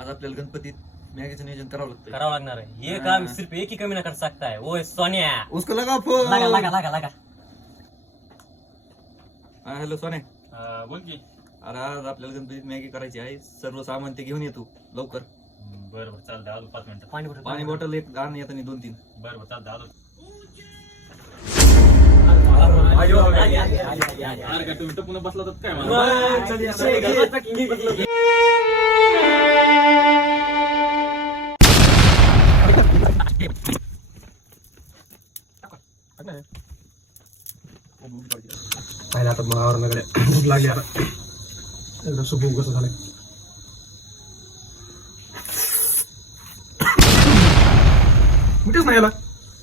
आज आपल्याला गणपतीत मॅगीचं नियोजन करावं लागणार आहे. ये काम सिर्फ एक ही कमी ना कर सकता है. ओए सोनिया उसको लगा फोन. लगा लगा लगा लगा. हा हॅलो सोन्या. बोल की. अरे आज आपल्याला गणपतीत मॅगी करायची आहे. सर्व सामान ते घेऊन येतो लवकर. बरं बरं चालतं आलो 5 मिनिटं. पाणी बॉटल एक आण येताना 2-3. बरं बरं चालतं आलो. अरे का तुम्ही पुन्हा बसला तर काय मला पाहिलं आता मग आवरणाकडे भूक लागली आता एकदम सुबह कसं झालंय मिठच नाही याला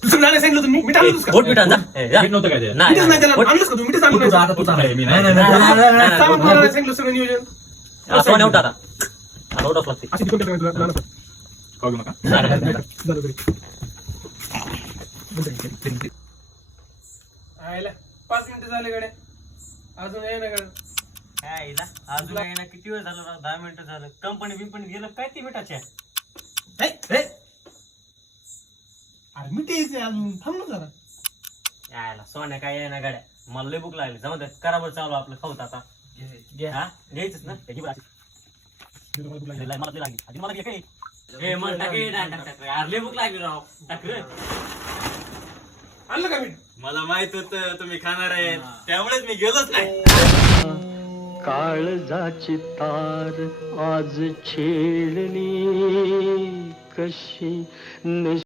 दुसरं नाही सांगितलं तुम्ही मिठ आणलंच का मीठ नव्हतं काय ते मिठच नाही त्याला आणलंच का तुम्ही मिठच आणलं आता तू चाललाय मी नाही सामान कोणाला नाही सांगितलं सगळं नियोजन सोन्या उठा आता उठाच लागते. अशी तिकडे काय तुला लहान खाऊ घेऊ नका बरोबर आयला 5 मिनिटं झाले गड्या अजून ये ना गड्या. काय हिला अजून काय ना किती वेळ झाला राव 10 मिनिटं झालं. कंपनी बिंपनी गेलं काय ती मिठाच्या. अरे मिठी यायचे अजून थांब ना जरा यायला सोन्या काय आहे ना गाड्या मला लय भूक लागली. जाऊ दे करा बरं चालू आपलं खाऊत आता. हा घ्यायचंच ना घे बरं. मला लय लागली आधी मला घे काय ए मन टाके टाक यार लय भूक लागली राव टाक रे. आणलं का मीठ मला माहित होतं तुम्ही खाणार आहे त्यामुळेच मी गेलोच नाही. काळजाची तार आज छेडली कशी